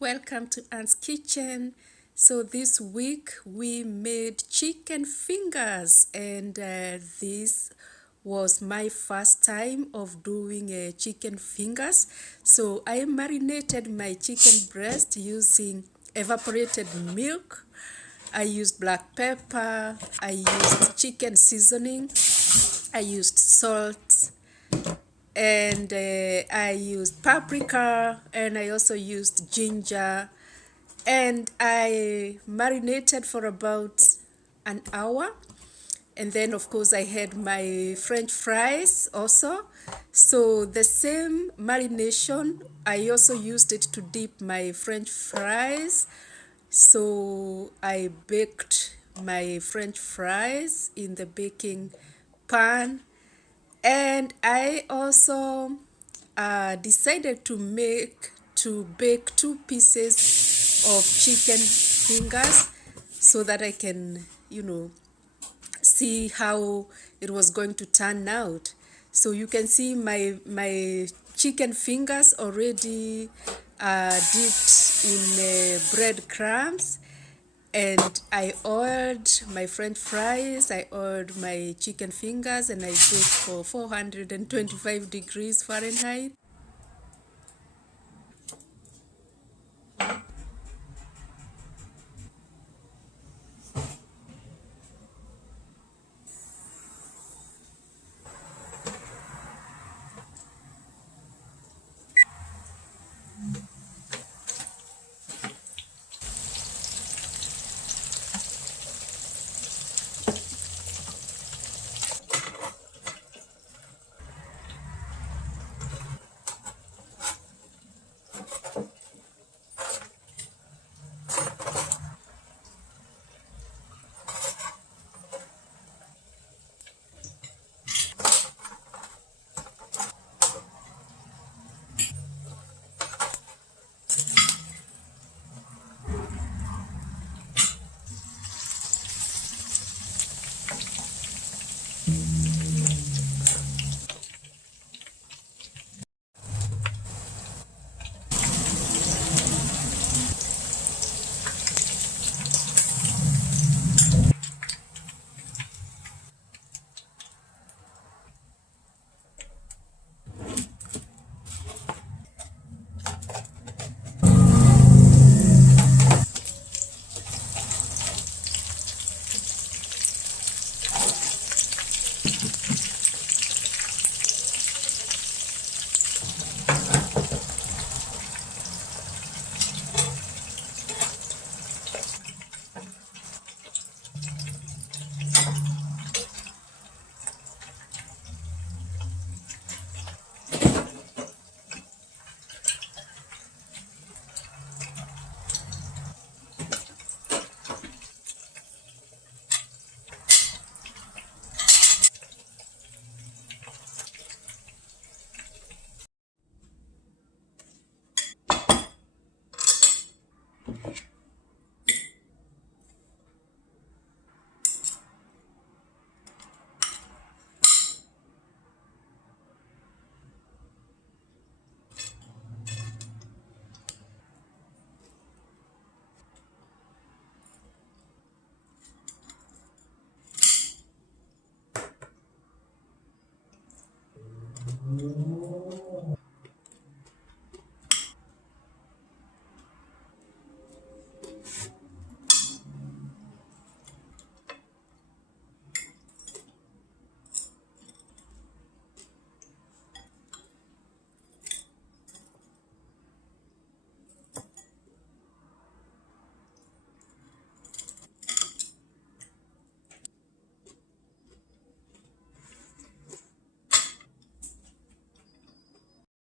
Welcome to Aunt's Kitchen. So this week we made chicken fingers, and this was my first time of doing chicken fingers. So I marinated my chicken breast using evaporated milk. I used black pepper, I used chicken seasoning, I used salt, and I used paprika, and I also used ginger, and I marinated for about an hour. And then of course I had my French fries also. So the same marination, I also used it to dip my French fries. So I baked my French fries in the baking pan, and I also decided to bake two pieces of chicken fingers so that I can, see how it was going to turn out. So you can see my chicken fingers already dipped in breadcrumbs, and I oiled my French fries, I oiled my chicken fingers, and I baked for 425 degrees Fahrenheit.